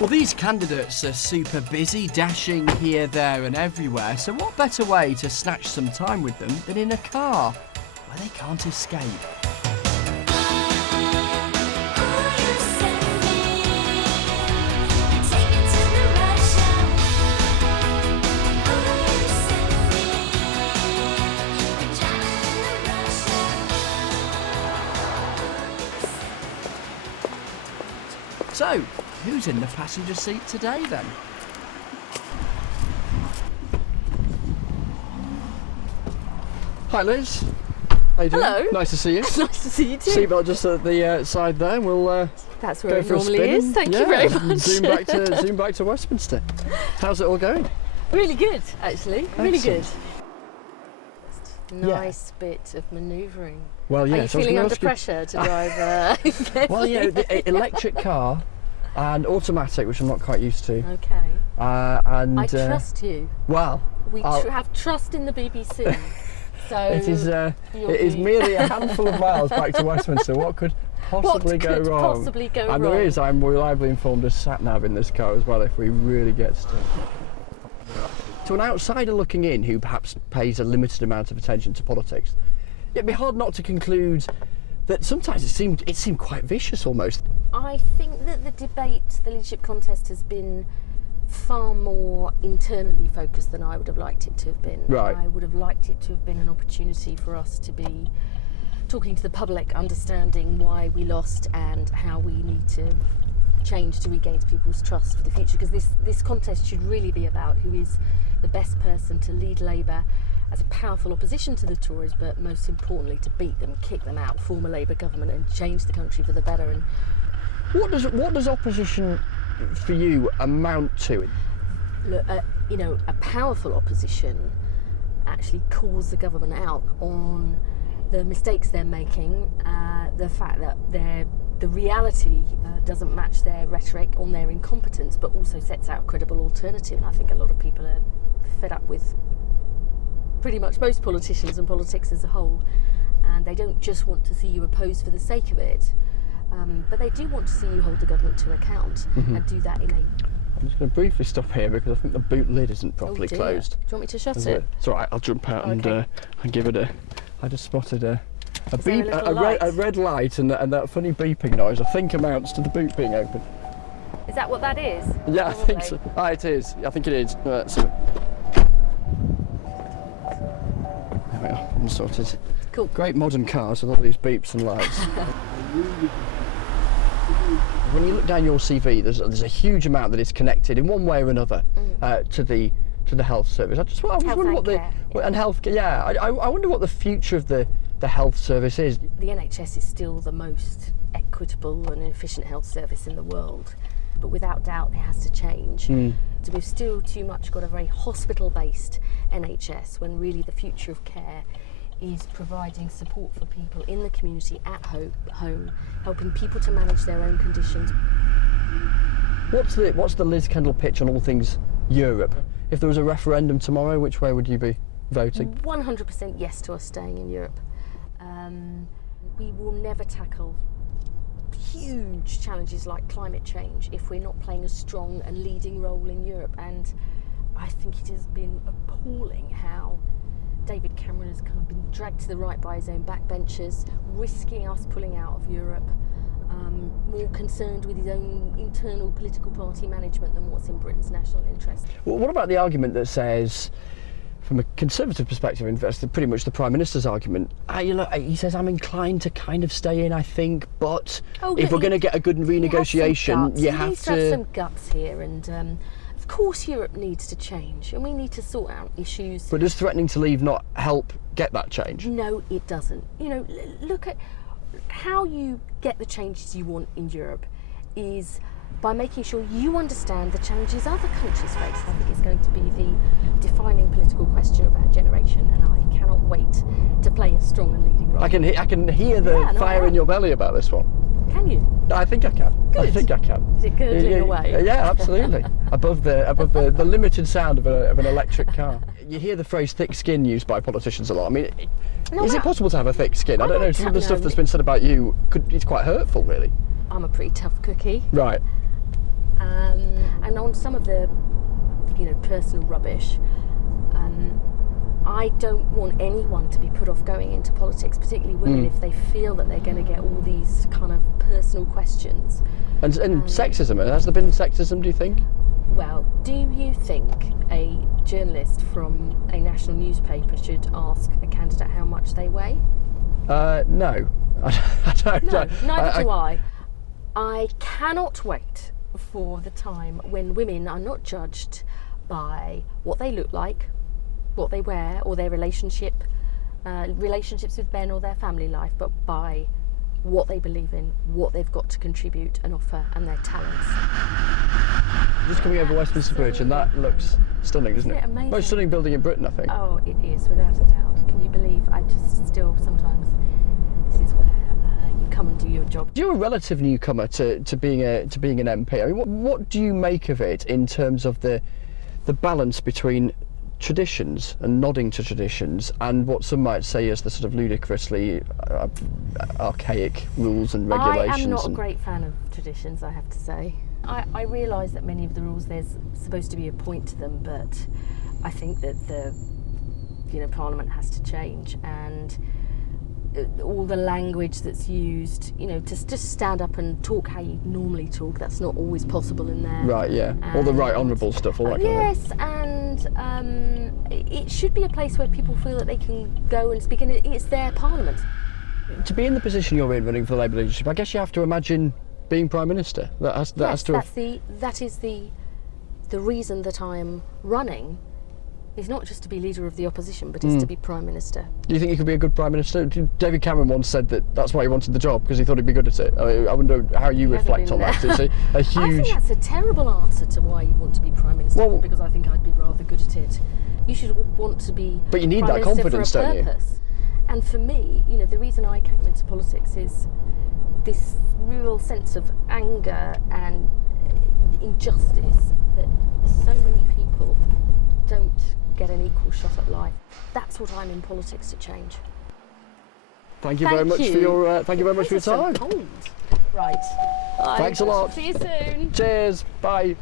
Well, these candidates are super busy, dashing here, there and everywhere, so what better way to snatch some time with them than in a car, where they can't escape. So, who's in the passenger seat today then? Hi Liz. How you doing? Hello. Nice to see you. Nice to see you too. Seatbelt just at the side there. We'll That's go where it for a normally spin. is. Thank Yeah, you very much. Zoom back to Westminster. How's it all going? Really good, actually. Really good. Excellent. Nice bit of manoeuvring. Well, yeah. Are you feeling under pressure to drive? Well, yeah, the electric car and automatic, which I'm not quite used to. Okay. And I trust you. Well, We have trust in the BBC. So it is merely a handful of miles back to Westminster. What could possibly go wrong? Possibly go and wrong? There is, I'm reliably informed, a sat-nav in this car as well if we really get stuck. To an outsider looking in who perhaps pays a limited amount of attention to politics, it'd be hard not to conclude that sometimes it seemed quite vicious almost. I think that the debate, the leadership contest, has been far more internally focused than I would have liked it to have been. Right. I would have liked it to have been an opportunity for us to be talking to the public, understanding why we lost and how we need to change to regain people's trust for the future, because this contest should really be about who is the best person to lead Labour as a powerful opposition to the Tories, but most importantly to beat them, kick them out, form a Labour government and change the country for the better. And what does opposition for you amount to? Look, a powerful opposition actually calls the government out on the mistakes they're making, the fact that the reality doesn't match their rhetoric, on their incompetence, but also sets out a credible alternative. And I think a lot of people are fed up with pretty much most politicians and politics as a whole, and they don't just want to see you opposed for the sake of it, but they do want to see you hold the government to account and do that in a... I'm just going to briefly stop here because I think the boot lid isn't properly closed. Do you want me to shut it? It's all right, I'll jump out and give it a... I just spotted a red light and that funny beeping noise I think amounts to the boot being open. Is that what that is? Yeah, I think so. It is. I think it is. Right, so there we are, I'm sorted. Cool. Great modern cars with all these beeps and lights. When you look down your CV, there's a huge amount that is connected in one way or another to the health service. I was wondering what and healthcare. Yeah, I wonder what the future of the health service is. The NHS is still the most equitable and efficient health service in the world, but without doubt it has to change. So we've still too much got a very hospital-based NHS, when really the future of care is providing support for people in the community at home, helping people to manage their own conditions. What's the Liz Kendall pitch on all things Europe? If there was a referendum tomorrow, which way would you be voting? 100% yes to us staying in Europe. We will never tackle huge challenges like climate change if we're not playing a strong and leading role in Europe. And I think it has been appalling how David Cameron has kind of been dragged to the right by his own backbenchers, risking us pulling out of Europe, more concerned with his own internal political party management than what's in Britain's national interest. Well, what about the argument that says, from a Conservative perspective, and that's pretty much the Prime Minister's argument, he says, I'm inclined to kind of stay in, I think, but if we're going to get a good renegotiation, you have to have some guts here, and of course Europe needs to change, and we need to sort out issues. But does threatening to leave not help get that change? No, it doesn't. Look at how you get the changes you want in Europe is by making sure you understand the challenges other countries face. I think it's going to be the defining political question of our generation, and I cannot wait to play a strong and leading role. I can hear the fire in your belly about this one. Can you? I think I can. Good. I think I can. Is it gurgling away? Yeah, absolutely. above the limited sound of an electric car. You hear the phrase thick skin used by politicians a lot. I mean, is it possible to have a thick skin? I don't know. Some of the stuff that's been said about you, it's quite hurtful, really. I'm a pretty tough cookie. Right. And on some of the, personal rubbish, I don't want anyone to be put off going into politics, particularly women, if they feel that they're going to get all these kind of personal questions. And sexism, has there been sexism, do you think? Well, do you think a journalist from a national newspaper should ask a candidate how much they weigh? No. I don't. No, neither do I. I cannot wait for the time when women are not judged by what they look like, what they wear, or their relationships with men or their family life, but by what they believe in, what they've got to contribute and offer, and their talents. Just coming over Westminster Bridge, and that looks stunning, doesn't Isn't it amazing? Most stunning building in Britain, I think. Oh, it is, without a doubt. Can you believe? I just still sometimes, this is where you come and do your job. You're a relative newcomer to being an MP. I mean, what do you make of it in terms of the balance between traditions and nodding to traditions and what some might say is the sort of ludicrously archaic rules and regulations? I am not a great fan of traditions, I have to say. I realise that many of the rules, there's supposed to be a point to them, but I think that the Parliament has to change, and all the language that's used, to just stand up and talk how you normally talk, that's not always possible in there. Right, yeah. All the right honourable stuff, all that kind of thing. Yes, and it should be a place where people feel that they can go and speak, and it's their Parliament. To be in the position you're in, running for the Labour leadership, I guess you have to imagine being Prime Minister. That is the reason that I am running. Is not just to be leader of the opposition, but is to be Prime Minister. Do you think you could be a good Prime Minister? David Cameron once said that that's why he wanted the job, because he thought he'd be good at it. I wonder how you reflect on that. It's a huge... I think that's a terrible answer to why you want to be Prime Minister, because I think I'd be rather good at it. You should want to be But you need Prime that Minister confidence, for a don't you? purpose. And for me, the reason I came into politics is this real sense of anger and injustice that so many people don't get an equal shot at life. That's what I'm in politics to change. Thank you very much for your time. Cold. Right. Thanks a lot. See you soon. Cheers. Bye.